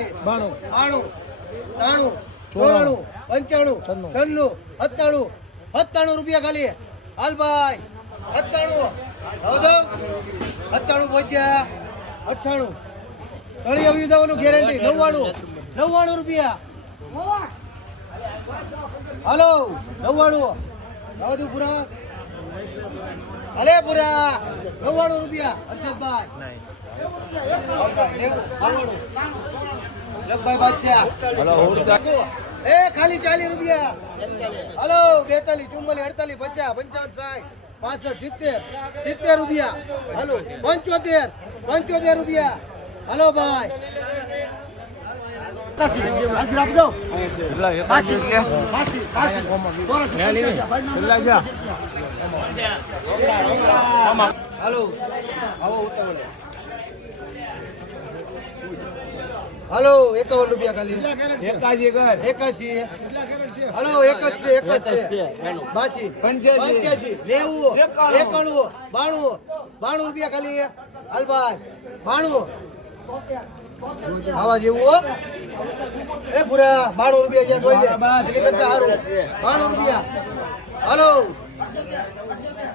રૂપિયાની 92 93 94 95 96 97 રૂપિયા ખાલી હાલ ભાઈ 97 97 પહોંચ્યા 98 તળી આવી જવાનું ગેરંટી 99 રૂપિયા હાલો 99 રાવદુ પુરા અલે પુરા 99 રૂપિયા અરશદભાઈ લગભાઈ બાદશાહ હલો એ ખાલી 40 રૂપિયા હલો 42 44 48 50 55 60 65 70 રૂપિયા હલો 75 રૂપિયા હલો ભાઈ હલો 51 રૂપિયા ખાલી 81 હલો 81 85 90 92 રૂપિયા ખાલી હાલભાઈ 92 આવા જેવું એ પૂરા 92 રૂપિયા જોઈ લે એની કરતા સારું 92 રૂપિયા હલો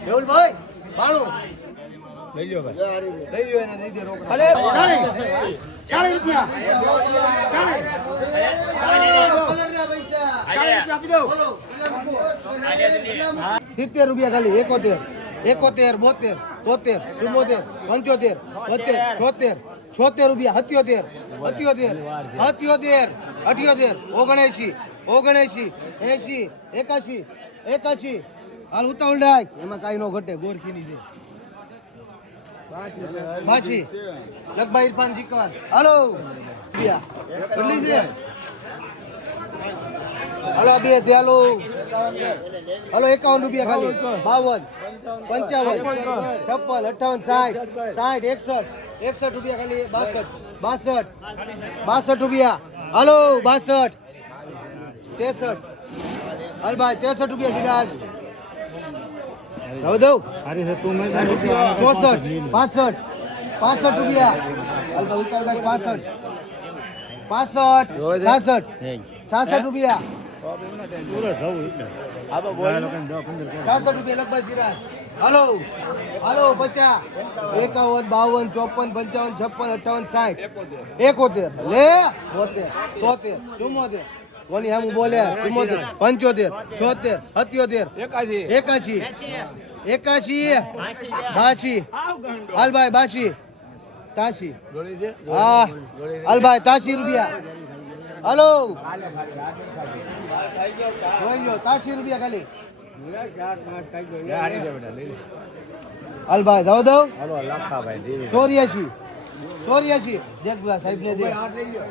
મેહુલભાઈ 92 લઈ લ્યો ભાઈ લઈ લ્યો એને દઈ દે રોકડા 40 રૂપિયા 70 રૂપિયા ખાલી 71 72 73 74 75 76 રૂપિયા 77 79 81 હાલ ઉતાવળ ડાય એમાં કાઈ નો ઘટે ગોરખીની છે બાછી લગભાઈ ઇરફાન જીકર હાલો કેટલી છે હાલો બે છે હાલો 51 રૂપિયા ખાલી 52 55 56 58 રૂપિયા ખાલી 62 રૂપિયા હાલો 62 63 હાલ ભાઈ 63 રૂપિયા સિરાજ દઉં 64 65 રૂપિયા હાલ ભાઈ 65 66 રૂપિયા 66 રૂપિયા લગભગ સિરાજ હાલો 50 51 52 54 55 56 58 લે 73 74 કોની હામું બોલે 75 76 77 81 82 હાલ ભાઈ 82 હા હાલ ભાઈ 83 રૂપિયા હાલો 83 રૂપિયા ખાલી હાલ ભાઈ જાવ દઉં 84 દેખ સાહેબ ને દે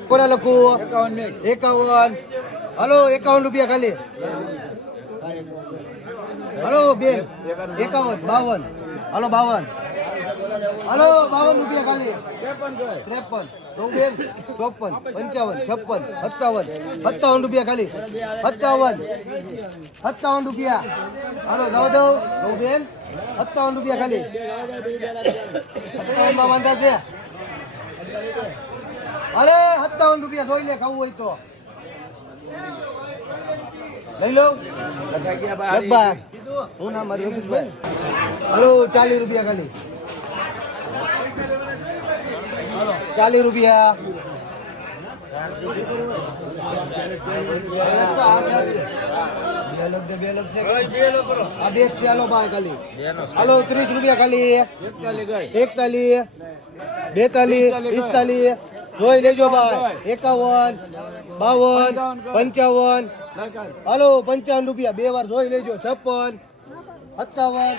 કોના લખું 51 હાલો 51 રૂપિયા ખાલી હાલો બેન 51 52 હાલો 52 હાલો 52 રૂપિયા ખાલી 53 બેન 54 55 56 57 રૂપિયા ખાલી 57 રૂપિયા હાલો જાવ દઉં બેન 57 રૂપિયા ખાલી 57 માં વાંધા છે અરે 57 રૂપિયા જોઈ લે ખાવું હોય તો લઈ લો હું ના મારી યોગેશભાઈ હલો 40 રૂપિયા ખાલી 40 રૂપિયા હાલો 30 રૂપિયા ખાલી 41 42 45 જોઈ લેજો ભાઈ 51 52 55 હાલો 55 રૂપિયા બે વાર જોઈ લેજો 56 57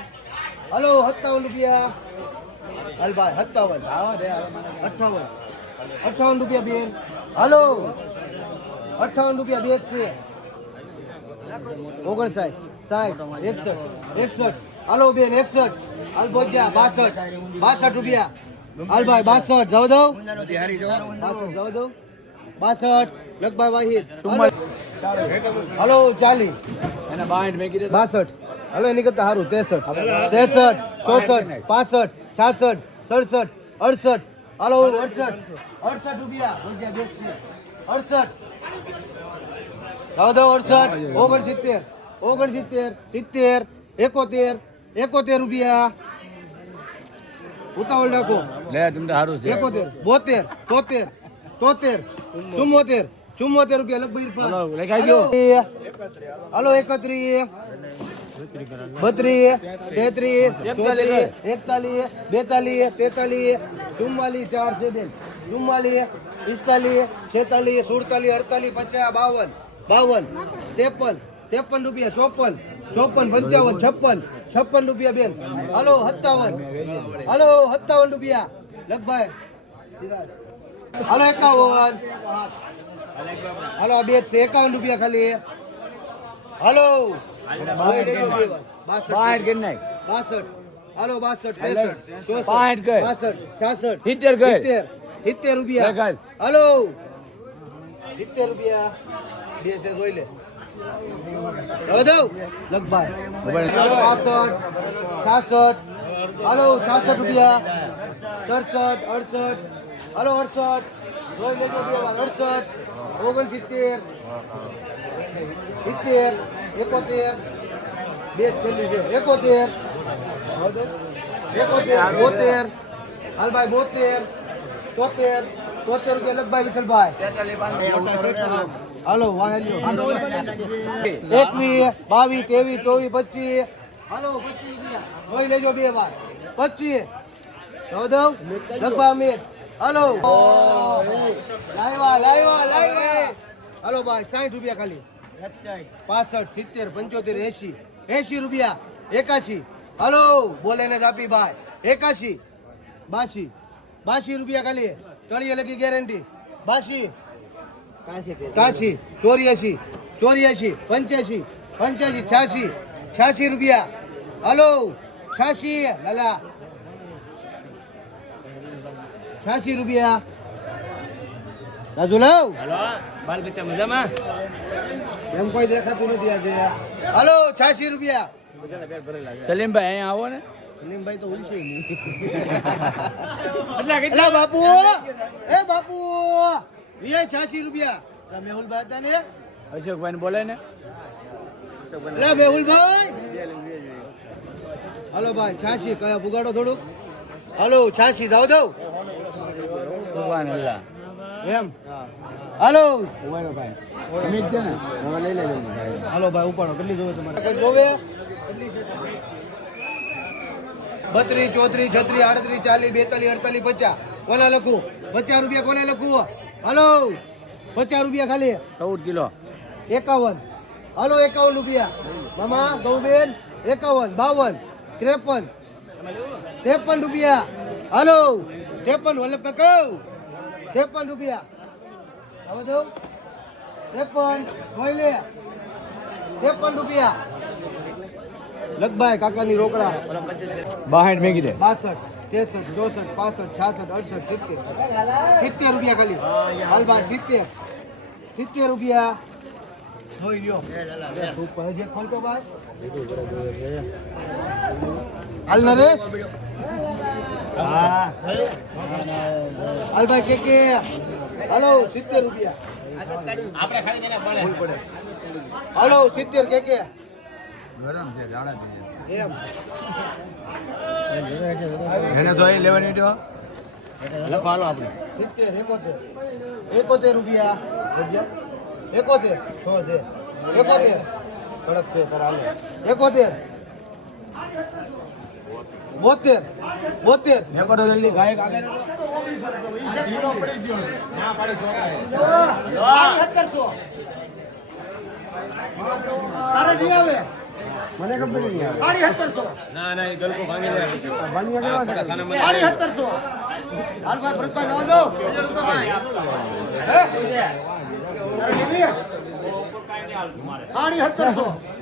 હાલો 57 રૂપિયા હાલ ભાઈ 57 58 રૂપિયા બેન હાલો 58 રૂપિયા બે છે 59 60 61 હાલો બેન 61 હાલ બોજ્યા 62 રૂપિયા હાલ ભાઈ 62 જાવ દઉં 62 લગભાઈ વાહિદ હાલો 40 એના 62 મેં કીધું 62 હાલો એની કરતા સારું 63 64 65 66 66 67 68 હાલો 68 રૂપિયા 68 68 69 70 71 રૂપિયા ઉતાવળ રાખો લે તમને સારું છે 71 72 73 74 રૂપિયા લગભગ હાલો, લખાઈ દો. હાલો 31 32 33 34 41 42 43 44 4 છે બેન 44 45 46 47 48 50 52 53 રૂપિયા 54 55 રૂપિયા બેન હાલો 57 રૂપિયા લગભાઈ હાલો 51 હાલો આ બે છે 51 રૂપિયા ખાલી હાલો 62 બાઈટ કરી નાખ 62 હાલો 62 63 બાઈટ કર 66 70 કર 70 રૂપિયા લગાડ. હાલો 70 રૂપિયા બે છે જોઈ લે લગભાઈ 65 66 હાલો 66 રૂપિયા 67 68 હાલો 68 જોઈ લેજો બે વાર 68 69 70 71 બે છેલ્લી છે 71 72 હાલ ભાઈ 72 73 રૂપિયા લગભાઈ વિઠ્ઠલભાઈ હાલો વાહેલ્યો 21 22 23 24 25 હાલો 25 રૂપિયા જોઈ લેજો બે વાર 25 લગભગ અમિત હાલો લાવ્યા હાલો ભાઈ 60 રૂપિયા ખાલી 65 70 75 80 રૂપિયા 81 હાલો બોલે ને આપી ભાઈ 81 82 રૂપિયા ખાલી તળિયે લગી ગેરંટી 82 84 85 86 રૂપિયા હાલો 86 લાલા 86 રૂપિયા રાજુ લાવ બાલ બચ્ચા મજામાં એમ કોઈ દેખાતું નથી આજે હાલો 86 રૂપિયા સલીમભાઈ અહીંયા આવો ને સલીમભાઈ તો ઉલશે નહીં એટલા એલા બાપુ એ બાપુ 86 રૂપિયા મેહુલભાઈ હતા ને અશોકભાઈ બોલે ને એલા મેહુલભાઈ હાલો ભાઈ 86 કયા પુગાડો થોડુંક હાલો 86 જાવ દઉં ભગવાન અલ્લાહ એમ હાલો ઉભારો ભાઈ અમિત છે ને હવે લઈ લેજો ભાઈ હાલો ભાઈ ઉપાડો કેટલી જોવે તમારે કોઈ જોવે 32 34 36 38 40 42 48 50 કોના લખું 50 રૂપિયા કોના લખું હાલો 50 રૂપિયા ખાલી 14 કિલો 51 હાલો 51 રૂપિયા મામા ગૌબેન 51 52 53 53 રૂપિયા હાલો 53 વલ્લભ કાકા 53 રૂપિયા આવો દો 53 જોઈ લે 53 રૂપિયા લગભાઈ કાકાની રોકડા 62 મેગી દે 62 63 64 65 66 70 રૂપિયા ખાલી હાલ ભાઈ 70 રૂપિયા જોઈ લ્યો ઉપર જે ખોલતો ભાઈ હાલ નરેશ હાલ ભાઈ કે હાલો 70 રૂપિયા આપણે ખાલી તેને પડે હાલો 70 કે ગરમ છે જાડા છે એમ એને તો અહીં લેવાની તો લખો હાલો આપણે 70 71 રૂપિયા 71 6 છે 71 કડક છે તારા હાલો 71 72 ને પડો જલ્દી ગાયક આગળ તારે નહીં આવે મને ખબર નહીં આવે 1700 ના ના એ ગલકો ભાંગી લે ભાંગી ગયા 1700 હાલ ભાઈ ભરતભાઈ જવા દો હે તારે કેવી 1700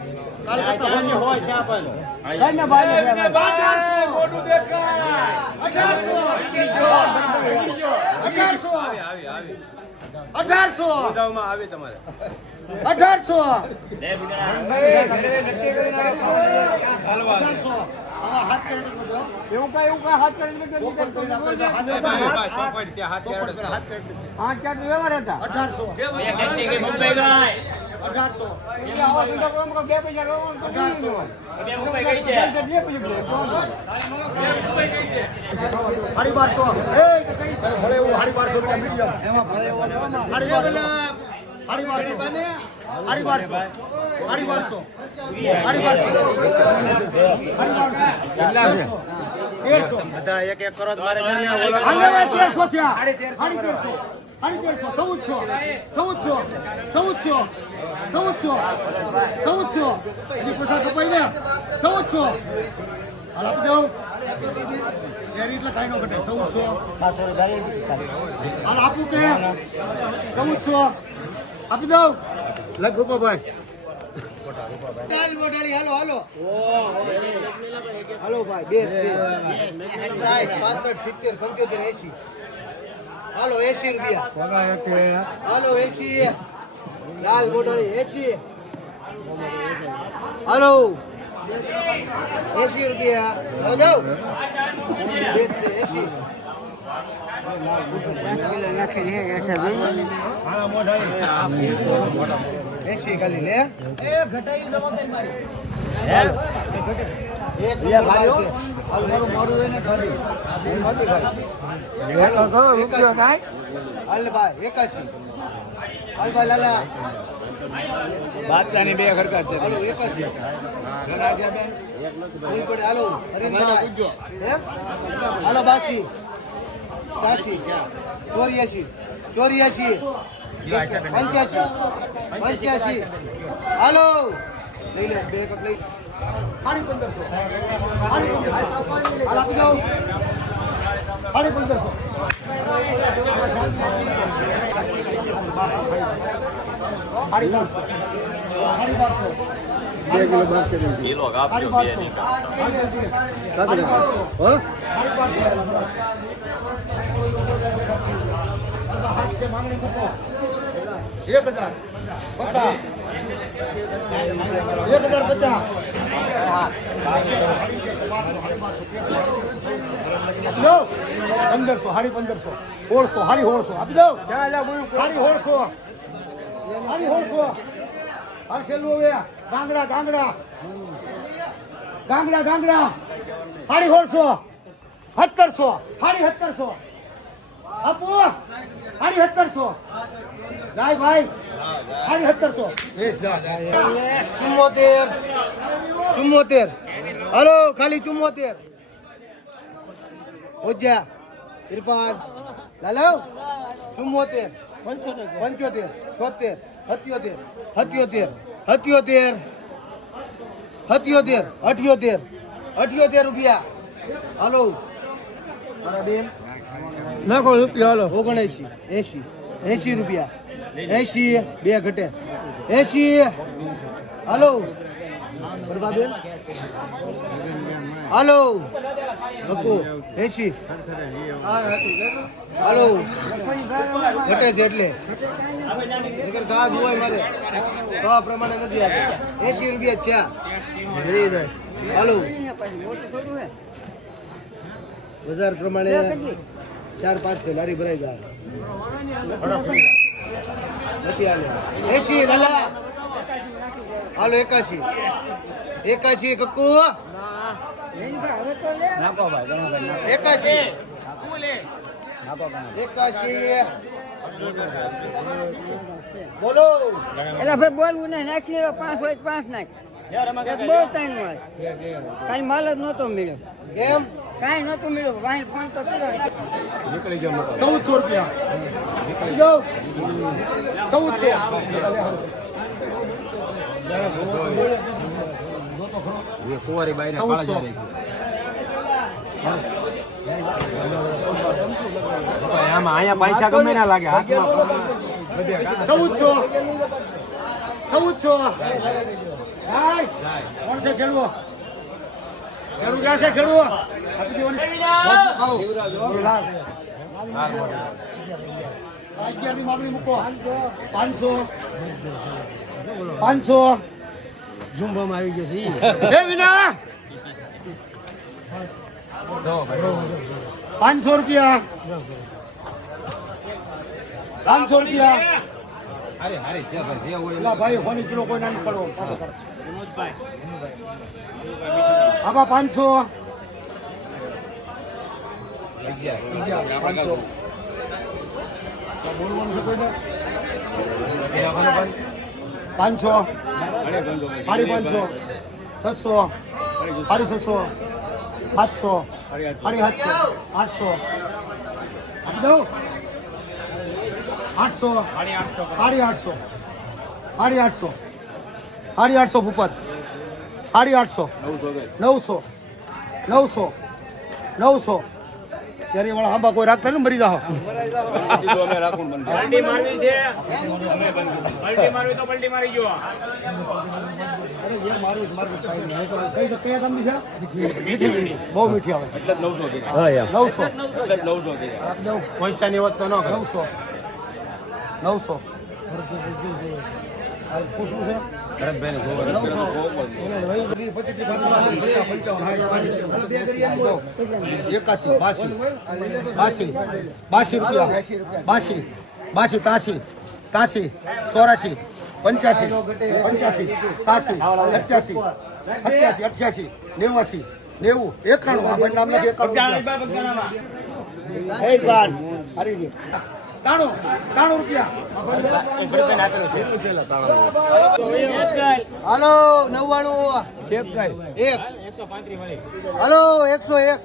કાલ કરતા હોય ચા પાલો કઈ ના ભાઈ 1800 મોટું દેખાય 1800 માં આવે તમારે 1800 1800 આવા હાથ કેરેટ બધો એવું કાંઈ હાથ કરી હાથ કેરેટ હાથ ચાર વ્યવહાર હતા 1800 બે પૈસા સાડી 1200 ભલે એવું 1250 રૂપિયા મીડિયમ એમાં ભલે એવો 1250 બધા એક એક કરો મારે 1300 થયા 1400 હજી પૈસા કપાઈ ને 1400 હાલ આપી દઉં એટલે કાંઈ નો ઘટે 1400 હાલ આપું કે 1400 આપી દઉં લગ રૂપાભાઈ હાલો ભાઈ 2 65 70 75 80 હાલો 80 રૂપિયા હાલો 80 લાલ ગોડાળી 80 હાલો 80 રૂપિયા હો જાઓ 80 80 ખાલી લે એ ઘટાઈ જવાબદારી મારી એક મોડું લઈને ખાલી હાલ ભાઈ 81 હાલ ભાઈ લાલા બાદશાહની બે ખરખા છે. હાલો 81 હાલો હરીનભાઈ હાલો બાક્ષી 84 85 હાલો લઈ લે બે કપ લઈ 1500 હાલ આપી દઉં 1500 હાડી 1600 આપી દઉં હાડી 1600 હાલ છેલ્લું હવે ગાંગડા હાડી 1600 1700 હાડી 1700 આપો હાડી 1700 જાય ભાઈ હાડી 1700 74 હાલો ખાલી 74 હોજા ઇરફાન લાલાવ 74 75 76 77 78 રૂપિયા હાલો મારા બેન નાખો રૂપિયા હાલો 79 80 રૂપિયા 80 બે ઘટે 80 હાલો બરબા બેન હાલો નકો 80 હાલો ઘટે છે એટલે ઘાસ હોય મારે તો આ પ્રમાણે નથી આપે 80 રૂપિયા ચા હાલો બજાર પ્રમાણે 4-5 છે લારી ભરાઈ જાય નથી હાલે 80 લાલા હાલો 81 કક્કુ 81 બોલો એટલે ભાઈ બોલવું ને નાખી લેવા 5 હોય 5 નાખ એક બહુ 3 હોય કાંઈ માલ જ નહોતો મળ્યો કેમ કાંઈ નહોતું મળ્યું વાહન ફોન તો કર્યો 1400 રૂપિયા જાઓ 1400 કુંવારી બાઈને કાળા જા રહી આમાં અહીંયા પૈસા ગમે ના લાગે હાથમાં 1400 હાય કોણ છે ખેડૂ ક્યાં છે ખેડૂ આપી દેવાની લાલ 11 ની માગણી મૂકો 500 ઝુંબામાં આવી ગયો છે હે વિના ₹500 ₹500 એલા ભાઈ હોની કિલો કોઈ ના પડો આબા 500 500 બોલવાનું છે કોઈને 500 550 600 650 700 750 800 આપી દઉં 800 850 850 850 ભૂપત 850 900 900 900 ત્યારે વાળા આંબા કોઈ રાખતા ને મરી જાઓ પલટી મારવી છે પલટી મારવી તો પલટી મારી ગયો અરે યાર મારું કઈ તો કયા ગામની છે મીઠી બહુ મીઠી આવે એટલે 900 આપી દઉં પૈસાની વાત તો ન 900 900 હાલ પૂછવું છે 93 રૂપિયા હાલો 99 ચેક કર 1 હાલો 101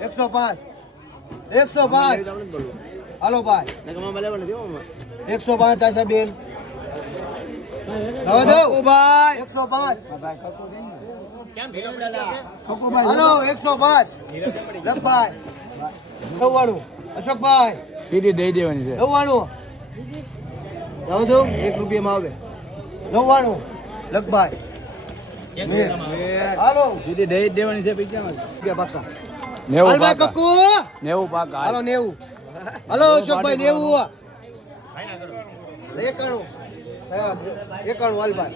105 105 હાલો ભાઈ 105 આશા બેન હવે દો ભાઈ 105 હાલો 105 લખભાઈ 99 અશોકભાઈ સીધી દઈ દેવાની છે 99 જાવ દો 1 રૂપિયામાં આવે 99 લખભાઈ હાલો સીધી દઈ દેવાની છે પૈસામાં રૂપિયા પાકા 90 હાલ ભાઈ પાકા કક્કુ 90 પાકા હાલો 90 હાલો અશોકભાઈ 90 91 હાલ ભાઈ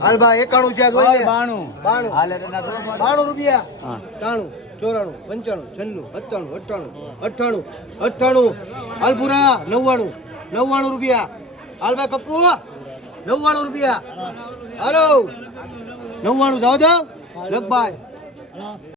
હાલ ભાઈ 91 છે જોઈ લે 92 હાલે તો ના 92 રૂપિયા હા 93 94 95 96 97 98 હાલપુરા 99 99 રૂપિયા હાલ ભાઈ કક્કુ 99 રૂપિયા હાલો 99 જાવ દો લખભાઈ